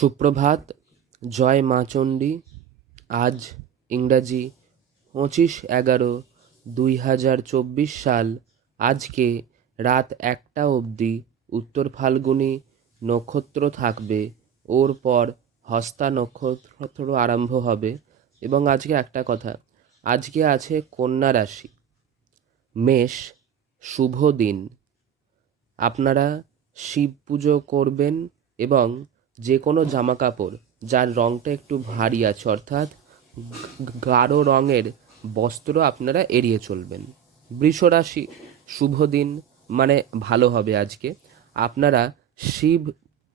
সুপ্রভাত। জয় মা চণ্ডী। আজ ইংরাজি 25/11/2024 সাল। আজকে রাত 1টা অবধি উত্তর ফাল্গুনী নক্ষত্র থাকবে, ওর পর হস্তা নক্ষত্র আরম্ভ হবে। এবং আজকে একটা কথা, আজকে আছে কন্যা রাশি, মেষ, শুভ দিন। আপনারা শিব পুজো করবেন এবং যে কোনো জামা কাপড় যার রঙটা একটু ভারী আছে, অর্থাৎ গাঢ় রঙের বস্ত্র আপনারা এড়িয়ে চলবেন। বৃষ রাশি, শুভ দিন, মানে ভালো হবে আজকে। আপনারা শিব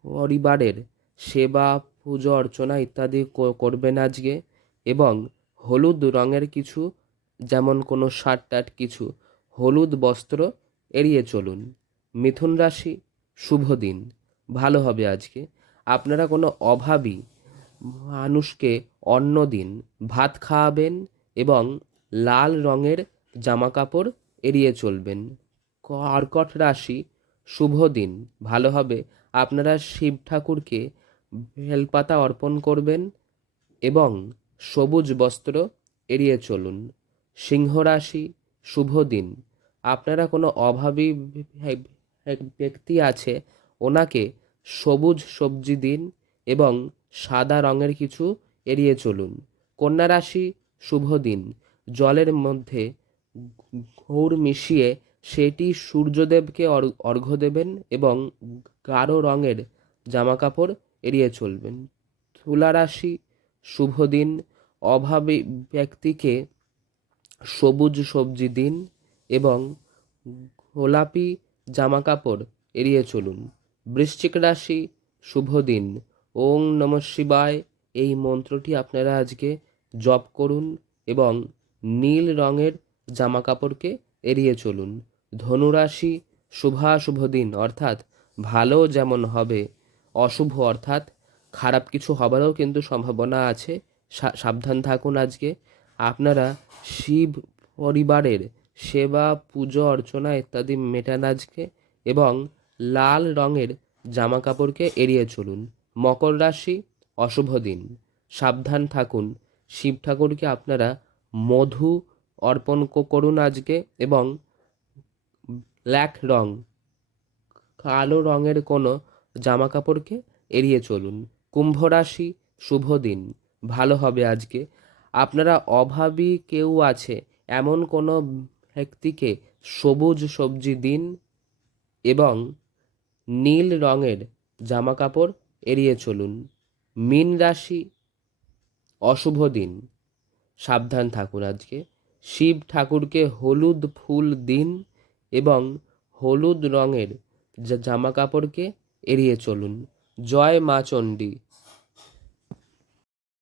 পরিবারের সেবা, পুজো অর্চনা ইত্যাদি করবেন আজকে। এবং হলুদ রঙের কিছু, যেমন কোনো শার্ট টাট কিছু হলুদ বস্ত্র এড়িয়ে চলুন। মিথুন রাশি, শুভ দিন, ভালো হবে আজকে। আপনারা কোনো অভাবী মানুষকে অন্ন দিন, ভাত খাওয়াবেন এবং লাল রঙের জামা কাপড় এড়িয়ে চলবেন। কর্কট রাশি, শুভ দিন, ভালো হবে। আপনারা শিব ঠাকুরকে বেলপাতা অর্পণ করবেন এবং সবুজ বস্ত্র এড়িয়ে চলুন। সিংহ রাশি, শুভ দিন, আপনারা কোনো অভাবী ব্যক্তি আছে, ওনাকে সবুজ সবজি দিন এবং সাদা রঙের কিছু এড়িয়ে চলুন। কন্যা রাশি, শুভ দিন, জলের মধ্যে গুড় মিশিয়ে সেটি সূর্যদেবকে অর্ঘ্য দেবেন এবং গাঢ় রঙের জামা কাপড় এড়িয়ে চলবেন। তুলা রাশি, শুভ দিন, অভাবী ব্যক্তিকে সবুজ সবজি দিন এবং গোলাপি জামা কাপড় এড়িয়ে চলুন। বৃশ্চিক রাশি, শুভ দিন, ওং নমঃ শিবায় এই মন্ত্রটি আপনারা আজকে জপ করুন এবং নীল রঙের জামা কাপড়কে এড়িয়ে চলুন। ধনুরাশি, শুভ দিন, অর্থাৎ ভালো যেমন হবে, অশুভ অর্থাৎ খারাপ কিছু হবারও কিন্তু সম্ভাবনা আছে, সাবধান থাকুন আজকে। আপনারা শিব পরিবারের সেবা, পুজো অর্চনা ইত্যাদি মেটান আজকে এবং লাল রঙের জামা কাপড়কে এড়িয়ে চলুন। মকর রাশি, অশুভ দিন, সাবধান থাকুন। শিব ঠাকুরকে আপনারা মধু অর্পণ করুন আজকে এবং ব্ল্যাক রং, কালো রঙের কোনো জামা কাপড়কে এড়িয়ে চলুন। কুম্ভ রাশি, শুভ দিন, ভালো হবে আজকে। আপনারা অভাবী কেউ আছে এমন কোনো ব্যক্তিকে সবুজ সবজি দিন এবং নীল রঙের জামা কাপড় এড়িয়ে চলুন। মীন রাশি, অশুভ দিন, সাবধান থাকুন আজকে। শিব ঠাকুরকে হলুদ ফুল দিন এবং হলুদ রঙের জামা কাপড়কে এড়িয়ে চলুন। জয় মা চণ্ডী।